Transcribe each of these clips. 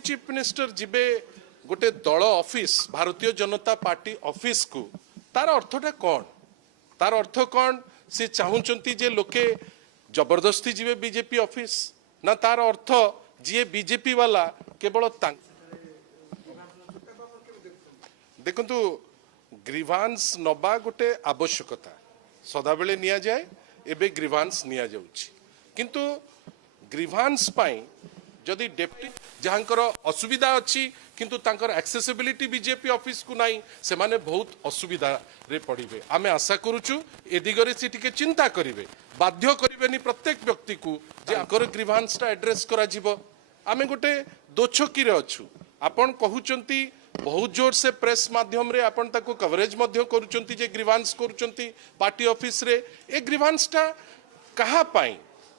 Chief minister जिबे गोटे दल office Bharatiya Janata party office को तार अर्थटा कौन तार अर्थ कौन से चाहूंती जे लोके जबरदस्ती जीवे बीजेपी ऑफिस ना तार अर्थ जी बीजेपी वाला केवल देखु ग्रीवांस नबा गोटे आवश्यकता सदाबेले निया जाए एबे ग्रीवांस निया जाउछि किंतु ग्रीवांस पाई जदि डेप्टी जहाँकर असुविधा अच्छी किंतु तांकर एक्सेसिबिलिटी बीजेपी ऑफिस को नहीं से माने बहुत असुविधा रे पड़िबे आमे आशा करूछु ए दिगरे से टिके चिंता करिवे बाध्य करिवेनी प्रत्येक व्यक्ति को जे आकर ग्रीवांस टा एड्रेस करा जिवो आमे गोटे दोछकी रे अछु आपण कहउचंती बहुत जोर से प्रेस माध्यम रे आपण ताको कवरेज मध्य करूचंती जे ग्रीवांस करूचंती पार्टी ऑफिस रे ए ग्रीवांस टा कहा पाई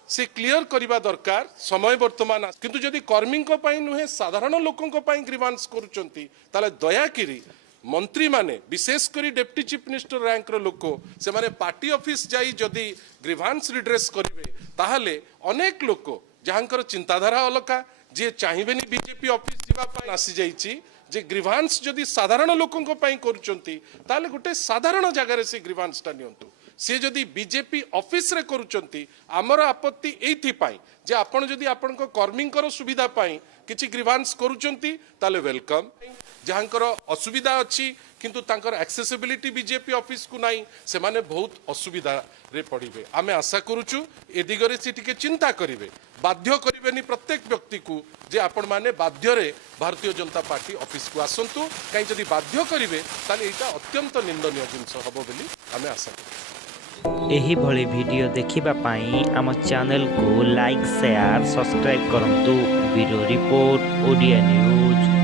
से क्लियर करबा दरकार समय वर्तमान किंतु जदि कर्मी नुहे साधारण लोकों ग्रीवांस करूचंती ताले दयाकिरी मंत्री माने विशेषकर डेप्टी चीफ मिनिस्टर रैंक रो लोक से माने पार्टी ऑफिस जाई जदि ग्रीवांस रिड्रेस करिवे ताहले अनेक लोक जहाँकर चिंताधारा अलका जे चाहिबेनी बीजेपी ऑफिस जीवा पाई आसी जाईची जे ग्रीवांस जदि साधारण लोकों करूचंती ताले गोटे साधारण जगार से ग्रीवांस टा नियंतु सी जदि बीजेपी ऑफिस रे करूचंती आमर आपत्ति एथि पाई जे आपण जदि आपण कर्मी सुविधा पाई किछि ग्रीवांस करूचंती ताले वेलकम जहाँकर असुविधा अच्छी किंतु तांकर एक्सेसिबिलिटी बीजेपी ऑफिस को नहीं से माने बहुत असुविधा रे पड़िबे आमे आशा करूछु ए दिगरे से टिके चिंता करिवे बाध्य करिवेनी प्रत्येक व्यक्ति को जे आपण माने बाध्य रे भारतीय जनता पार्टी ऑफिस को आसंतु कहीं जदि बाध्य करिवे ताले एटा अत्यंत निंदनीय जिंस हबो बोली आमे आशा करूछु एही भली वीडियो देखिबा पाई आम चैनल को लाइक शेयर सब्सक्राइब करंतु ब्यूरो रिपोर्ट ओडिया न्यूज।